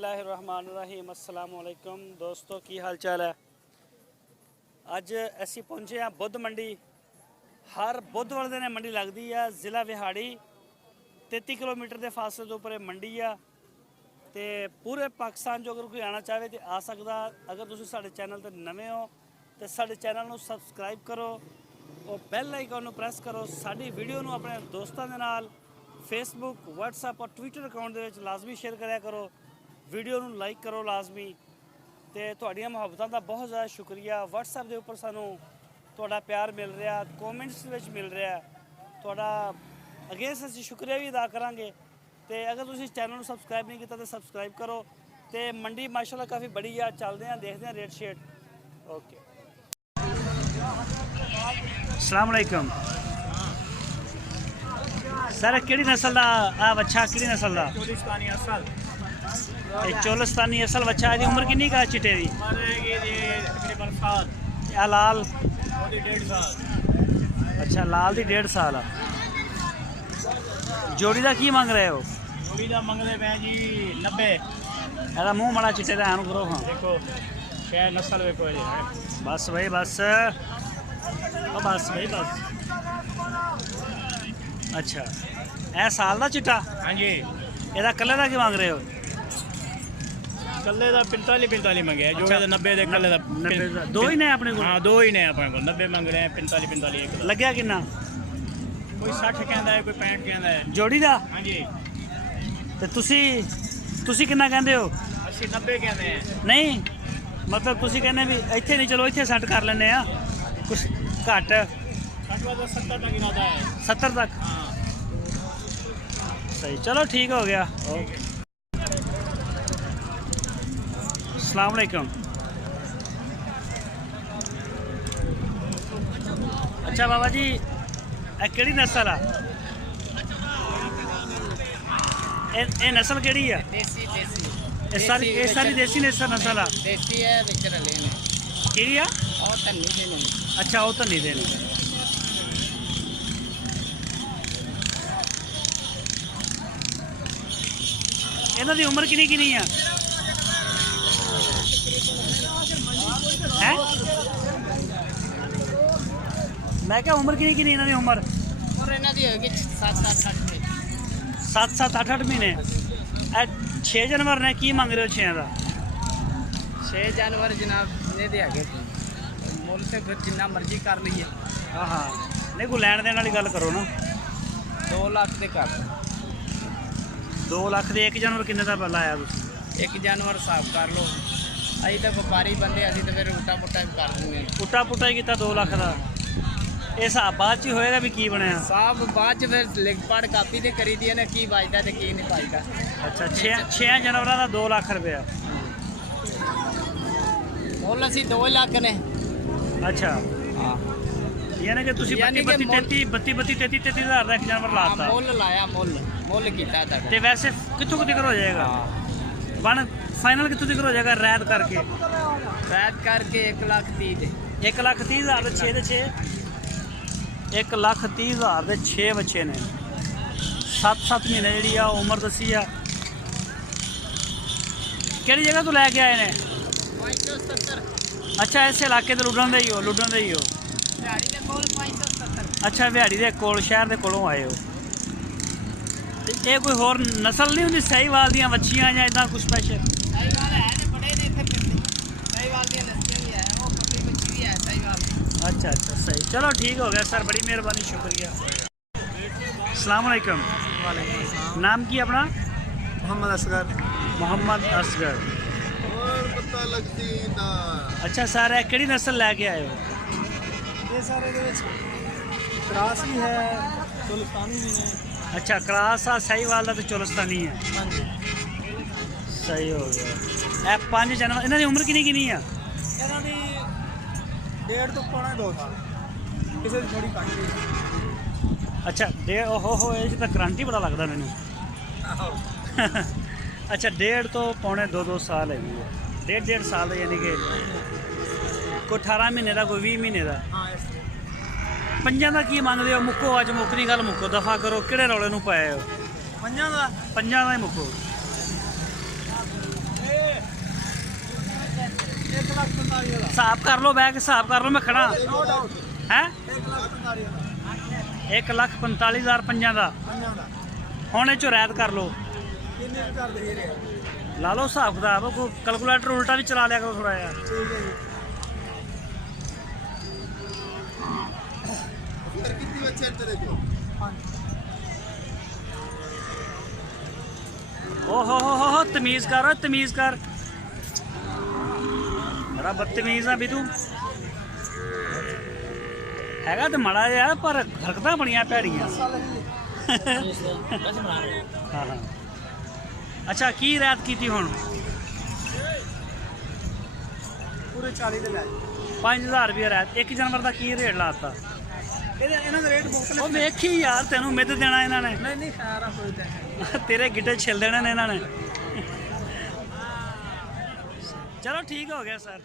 बिस्मिल्लाहिर्रहमानिर्रहीम अस्सलाम वालेकुम दोस्तों की हाल चाल है। ਅੱਜ ਅਸੀਂ ਪਹੁੰਚੇ ਹਾਂ ਬੁੱਧ ਮੰਡੀ। ਹਰ ਬੁੱਧਵਾਰ ਦਿਨ ਇਹ ਮੰਡੀ ਲੱਗਦੀ ਆ। ਜ਼ਿਲ੍ਹਾ ਵਿਹਾੜੀ 33 ਕਿਲੋਮੀਟਰ ਦੇ ਫਾਸਲੇ ਦੇ ਉੱਪਰ ਇਹ ਮੰਡੀ ਆ ਤੇ ਪੂਰੇ ਪਾਕਿਸਤਾਨ ਜੋ ਅਗਰ ਕੋਈ ਆਣਾ ਚਾਹੇ ਤੇ ਆ ਸਕਦਾ। ਅਗਰ ਤੁਸੀਂ ਸਾਡੇ ਚੈਨਲ ਤੇ ਨਵੇਂ ਹੋ ਤੇ ਸਾਡੇ ਚੈਨਲ ਨੂੰ ਸਬਸਕ੍ਰਾਈਬ ਕਰੋ और बैल आइकन ਨੂੰ ਪ੍ਰੈਸ ਕਰੋ। ਸਾਡੀ ਵੀਡੀਓ ਨੂੰ ਆਪਣੇ ਦੋਸਤਾਂ ਦੇ ਨਾਲ ਫੇਸਬੁੱਕ WhatsApp और ट्विटर ਅਕਾਊਂਟ ਦੇ ਵਿੱਚ ਲਾਜ਼ਮੀ ਸ਼ੇਅਰ ਕਰਿਆ ਕਰੋ। ਵੀਡੀਓ ਨੂੰ ਲਾਈਕ ਕਰੋ ਲਾਜ਼ਮੀ ਤੇ ਤੁਹਾਡੀਆਂ ਮੁਹੱਬਤਾਂ ਦਾ ਬਹੁਤ ਜ਼ਿਆਦਾ ਸ਼ੁਕਰੀਆ। WhatsApp ਦੇ ਉੱਪਰ ਸਾਨੂੰ ਤੁਹਾਡਾ ਪਿਆਰ ਮਿਲ ਰਿਹਾ, ਕਮੈਂਟਸ ਵਿੱਚ ਮਿਲ ਰਿਹਾ, ਤੁਹਾਡਾ ਅਗੇਂਸਟ ਅਸੀਂ ਸ਼ੁਕਰੀਆ ਵੀ ਅਦਾ ਕਰਾਂਗੇ। ਤੇ ਅਗਰ ਤੁਸੀਂ ਚੈਨਲ ਨੂੰ ਸਬਸਕ੍ਰਾਈਬ ਨਹੀਂ ਕੀਤਾ ਤਾਂ ਸਬਸਕ੍ਰਾਈਬ ਕਰੋ। ਤੇ ਮੰਡੀ ਮਾਸ਼ਾਅੱਲਾ ਕਾਫੀ ਬੜੀ ਆ। ਚੱਲਦੇ ਹਾਂ ਦੇਖਦੇ ਹਾਂ ਰੇਟ ਸ਼ੇਟ। ਓਕੇ अस्सलाम वालेकुम सर केड़ी नस्ल दा आ बच्चा केड़ी नस्ल दा चोलिस्तानी असल ये चोलिस्तानी असल बच्चा दी उम्र कितनी का चिट्टे दी तकरीबन साल या लाल ओदी 1.5 साल अच्छा लाल दी 1.5 साल जोड़ी दा की मांग रहे हो जोड़ी दा मंग रहे मैं जी 90 एदा मुंह माड़ा चिट्टे दा आन करो हां देखो क्या नस्ल वे कोई बस भाई बस बस भाई बस अच्छा ए साल का चिट्टा हाँ जी ਇਹਦਾ ਕੱਲੇ ਦਾ ਕੀ ਮੰਗ ਰਹੇ ਹੋ ਕੱਲੇ ਦਾ 45 ਮੰਗਿਆ ਜੋ ਇਹਦਾ 90 ਦੇ ਕੱਲੇ ਦਾ 90 ਦਾ ਦੋ ਹੀ ਨੇ ਆਪਣੇ ਕੋਲ ਹਾਂ ਦੋ ਹੀ ਨੇ ਆਪਣੇ ਕੋਲ 90 ਮੰਗ ਰਹੇ 45 ਇੱਕ ਲੱਗਿਆ ਕਿੰਨਾ ਕੋਈ 60 ਕਹਿੰਦਾ ਹੈ ਕੋਈ 65 ਕਹਿੰਦਾ ਹੈ ਜੋੜੀ ਦਾ ਹਾਂ ਜੀ ਤੇ ਤੁਸੀਂ ਕਿੰਨਾ ਕਹਿੰਦੇ ਹੋ ਅਸੀਂ 90 ਕਹਿੰਦੇ ਆ ਨਹੀਂ मतलब तुसी कहने भी इत्थे नहीं चलो इत्थे सेट कर लेने कुछ घट 70 तक इरादा है 70 तक हाँ सही चलो ठीक हो गया। अस्सलाम वालेकुम अच्छा बाबा जी केड़ी नस्ल आ नस्ल केड़ी है देसी सारी देसी नस्ल देसी है विच रले ने केड़ी आ और धन्नी दे ने अच्छा वो धन्नी दे ने इन्हां दी उम्र कितनी है हैं मैं क्या उम्र कितनी इन्हां दी उम्र इन्हां दी होगी 7 8 महीने 6 जानवर ने की मंग रहे हो 6 का 6 जानवर जनाब ये है मुल तो फिर जिन्ना मर्जी कर लीए हाँ हाँ नहीं कोई लैन देन वाली गल करो ना 2 लाख के कर 2 लाख के एक जानवर किन्ने का लाया तुम एक जानवर हिसाब कर लो अभी तो व्यापारी बंदे अभी तो फिर उटा पुटा भी कर देंगे उटा पुटा ही किया 2 लाख का ਇਹ ਹਿਸਾਬ ਬਾਅਦ ਚ ਹੋਏਗਾ ਵੀ ਕੀ ਬਣਿਆ ਸਾਬ ਬਾਅਦ ਚ ਫਿਰ ਲਿਖ ਪੜ ਕਾਪੀ ਤੇ ਕਰੀ ਦੀ ਨੇ ਕੀ ਵਾਜਦਾ ਤੇ ਕੀ ਨਹੀਂ ਵਾਜਦਾ ਅੱਛਾ 6 ਜਨਵਰਾਂ ਦਾ 2 ਲੱਖ ਰੁਪਇਆ ਮੁੱਲ ਅਸੀਂ 2 ਲੱਖ ਨੇ ਅੱਛਾ ਹਾਂ ਯਾਨੀ ਕਿ ਤੁਸੀਂ 32 ਹਜ਼ਾਰ ਦਾ ਇੱਕ ਜਾਨਵਰ ਲਾਤਾ ਮੁੱਲ ਲਾਇਆ ਮੁੱਲ ਕੀਤਾ ਤੁਹਾਡਾ ਤੇ ਵੈਸੇ ਕਿੱਥੋਂ ਕਿੱਥੇ ਹੋ ਜਾਏਗਾ ਬਣ ਫਾਈਨਲ ਕਿੱਥੋਂ ਤੱਕ ਹੋ ਜਾਏਗਾ ਰੈਦ ਕਰਕੇ 1 ਲੱਖ 30 ਦੇ 1 ਲੱਖ 30 ਹਜ਼ਾਰ ਦੇ 6 ਦੇ 6 1 ਲੱਖ 30 ਹਜ਼ਾਰ ਦੇ 6 ਬੱਚੇ ਨੇ 7 ਮਹੀਨੇ ਜਿਹੜੀ ਆ ਉਮਰ ਦੱਸੀ ਆ। ਕਿਹੜੀ ਜਗ੍ਹਾ ਤੋਂ ਲੈ ਕੇ ਆਏ ਨੇ 570 ਅੱਛਾ ਇਸੇ ਇਲਾਕੇ ਦੇ ਲੁੱਡਣ ਦੇ ਹੀ ਹੋ ਦਿਹਾੜੀ ਦੇ ਕੋਲ 570 ਅੱਛਾ ਦਿਹਾੜੀ ਦੇ ਕੋਲ ਸ਼ਹਿਰ ਦੇ ਕੋਲੋਂ ਆਏ ਹੋ ਤੇ ਇਹ ਕੋਈ ਹੋਰ ਨਸਲ ਨਹੀਂ ਹੁੰਦੀ ਸਹੀਵਾਲ ਦੀਆਂ ਬੱਚੀਆਂ ਜਾਂ ਇਦਾਂ ਕੁਝ ਸਪੈਸ਼ਲ ਸਹੀਵਾਲ ਹੈ ਨੇ ਬੜੇ ਨੇ ਇੱਥੇ ਸਹੀਵਾਲ ਦੀਆਂ ਨਸਲਾਂ ਵੀ ਹੈ ਉਹ ਪੱਕੀ ਬੱਚੀ ਵੀ ਹੈ ਸਹੀਵਾਲ अच्छा सही चलो ठीक हो गया सर बड़ी मेहरबानी शुक्रिया। अस्सलाम वालेकुम नाम की अपना मोहम्मद असगर और पता लगती ना अच्छा सर केड़ी नस्ल लेके आए हो ये सारे क्रास भी है चोलिस्तानी भी है अच्छा क्रास आ सहीवाल दा ते चोलिस्तानी है हाँ जी सही हो गया ए 5 जानवर इन्हां दी उम्र कितनी है इन्हां दी 1.5 ਤੋਂ ਪੌਣਾ 2 ਸਾਲ ਕਿਸੇ ਦੀ ਥੋੜੀ ਘੱਟ ਗਈ ਅੱਛਾ ਓਹੋ ਇਹ ਤਾਂ ਕਰੰਟ ਹੀ ਬੜਾ ਲੱਗਦਾ ਮੈਨੂੰ ਅੱਛਾ 1.5 ਤੋਂ ਪੌਣੇ 2 ਸਾਲ ਹੈਗੀ ਹੈ 1.5 ਸਾਲ ਯਾਨੀ ਕਿ ਕੋਈ 18 ਮਹੀਨੇ ਦਾ ਕੋਈ 20 ਮਹੀਨੇ ਦਾ ਹਾਂ ਇਸ ਤਰ੍ਹਾਂ ਪੰਜਾਂ ਦਾ ਕੀ ਮੰਗਦੇ ਹੋ ਮੁੱਕੋ ਅੱਜ ਮੁੱਕਰੀ ਗੱਲ ਮੁੱਕੋ ਦਫਾ ਕਰੋ ਕਿਹੜੇ ਰੌਲੇ ਨੂੰ ਪਾਏ ਹੋ ਪੰਜਾਂ ਦਾ ਹੀ ਮੁੱਕੋ ਹਿਸਾਬ ਕਰ ਲਓ, ਬੈਗ ਹਿਸਾਬ ਕਰ ਲਓ, ਮੈਂ ਖੜਾ ਹੈ। 1,45,000 ਪੰਜਾਂ ਦਾ। ਹੁਣ ਇਹ ਚੋਂ ਰੈਦ ਕਰ ਲਓ, ਲਾ ਲਓ ਹਿਸਾਬ ਕਿਤਾਬ। ਕੋਈ ਕੈਲਕੂਲੇਟਰ ਉਲਟਾ ਵੀ ਚਲਾ ਲਿਆ ਕਰੋ ਥੋੜਾ ਜਿਹਾ। ਓਹ ਤਮੀਜ਼ ਕਰ, ਤਮੀਜ਼ ਕਰ। ਬੜਾ ਬਦਤਮੀਜ਼ ਆ ਵੀ ਤੂੰ। ਹੈਗਾ ਤੇ ਮਾੜਾ ਜਿਹਾ, ਪਰ ਹਰਕਤਾਂ ਬੜੀਆਂ ਭੈੜੀਆਂ। ਹਾਂ ਹਾਂ। ਅੱਛਾ, ਕੀ ਰੈਤ ਕੀਤੀ ਹੁਣ? ਪੂਰੇ 40 ਦੇ ਲੈ 5000 ਰੁਪਏ ਰੈਤ। ਇੱਕ ਜਾਨਵਰ ਦਾ ਕੀ ਰੇਟ ਲਾਤਾ? ਇਹਨਾਂ ਦਾ ਰੇਟ ਉਹ ਵੇਖੀ ਯਾਰ, ਤੈਨੂੰ ਮਿੱਧ ਦੇਣਾ ਇਹਨਾਂ ਨੇ। ਨਹੀਂ ਖੈਰ ਆ ਕੋਈ ਤੇਰੇ ਗਿੱਟੇ ਛਿੱਲ ਦੇਣੇ ਨੇ ਇਹਨਾਂ ਨੇ। ਚਲੋ ਠੀਕ ਹੋ ਗਿਆ ਸਰ।